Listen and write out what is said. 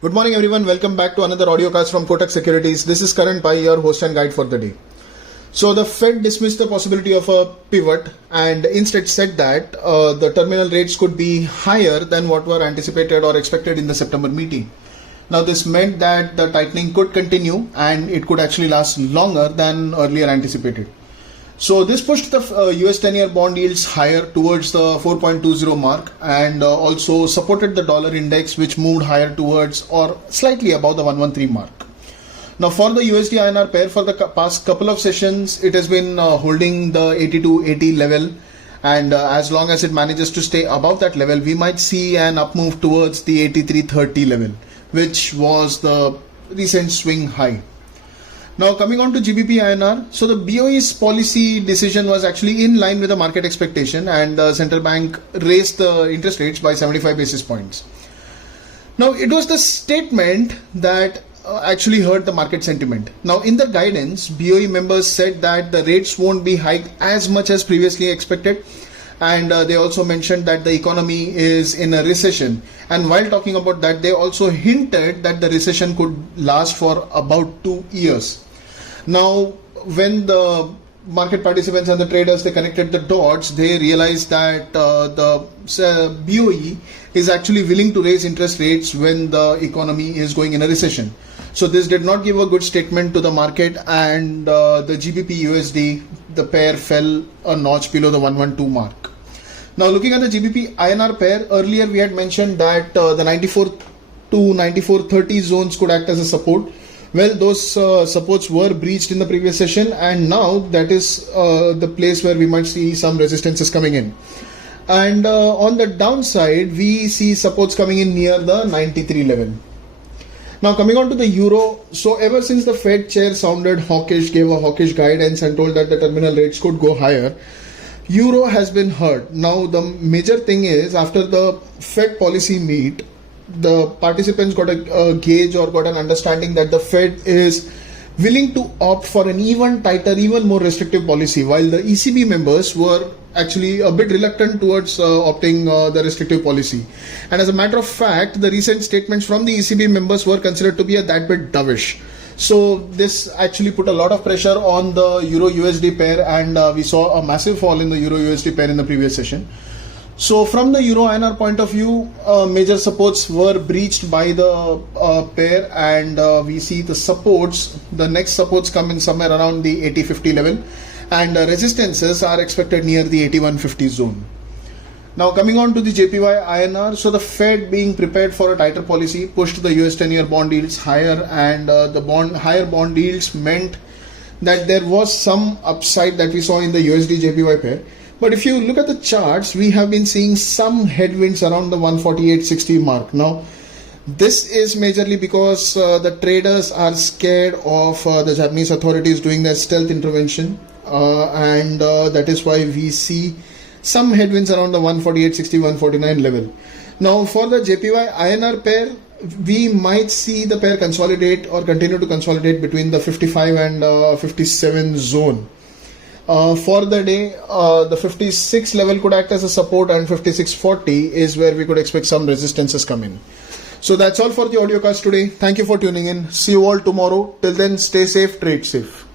Good morning everyone, welcome back to another audio cast from Kotak Securities. This is Karan Pai, your host and guide for the day. So the Fed dismissed the possibility of a pivot and instead said that the terminal rates could be higher than what were anticipated or expected in the September meeting. Now this meant that the tightening could continue and it could actually last longer than earlier anticipated. So this pushed the USDINR bond yields higher towards the 4.20 mark and also supported the dollar index, which moved higher towards or slightly above the 113 mark. Now for the USD-INR pair, for the past couple of sessions, it has been holding the 82.80 level, and as long as it manages to stay above that level, we might see an up move towards the 83.30 level, which was the recent swing high. Now coming on to GBPINR, so the BOE's policy decision was actually in line with the market expectation, and the central bank raised the interest rates by 75 basis points. Now it was the statement that actually hurt the market sentiment. Now in the guidance, BOE members said that the rates won't be hiked as much as previously expected, and they also mentioned that the economy is in a recession, and while talking about that, they also hinted that the recession could last for about 2 years. Now, when the market participants and the traders, they connected the dots, they realized that the BOE is actually willing to raise interest rates when the economy is going in a recession. So this did not give a good statement to the market, and the GBP USD, the pair fell a notch below the 112 mark. Now looking at the GBP INR pair, earlier we had mentioned that the 94 to 94.30 zones could act as a support. Well, those supports were breached in the previous session, and now that is the place where we might see some resistances coming in. And on the downside, we see supports coming in near the 93 level. Now coming on to the euro, so ever since the Fed chair sounded hawkish, gave a hawkish guidance and told that the terminal rates could go higher, euro has been hurt. Now the major thing is, after the Fed policy meet, the participants got a gauge or got an understanding that the Fed is willing to opt for an even tighter, even more restrictive policy, while the ECB members were actually a bit reluctant towards opting the restrictive policy. And as a matter of fact, the recent statements from the ECB members were considered to be a that bit dovish. So this actually put a lot of pressure on the Euro USD pair, and we saw a massive fall in the Euro USD pair in the previous session. So from the Euro INR point of view, major supports were breached by the pair, and we see the supports, the next supports come in somewhere around the 80.50 level, and resistances are expected near the 81.50 zone. Now coming on to the JPY INR, so the Fed, being prepared for a tighter policy, pushed the US 10-year bond yields higher, and the higher bond yields meant that there was some upside that we saw in the USD JPY pair. But if you look at the charts, we have been seeing some headwinds around the 148.60 mark. Now, this is majorly because the traders are scared of the Japanese authorities doing their stealth intervention, and that is why we see some headwinds around the 148.60, 149 level. Now, for the JPY INR pair, we might see the pair consolidate or continue to consolidate between the 55 and 57 zone. For the day, the 56 level could act as a support, and 56.40 is where we could expect some resistances come in. So that's all for the audio cast today. Thank you for tuning in. See you all tomorrow. Till then, stay safe, trade safe.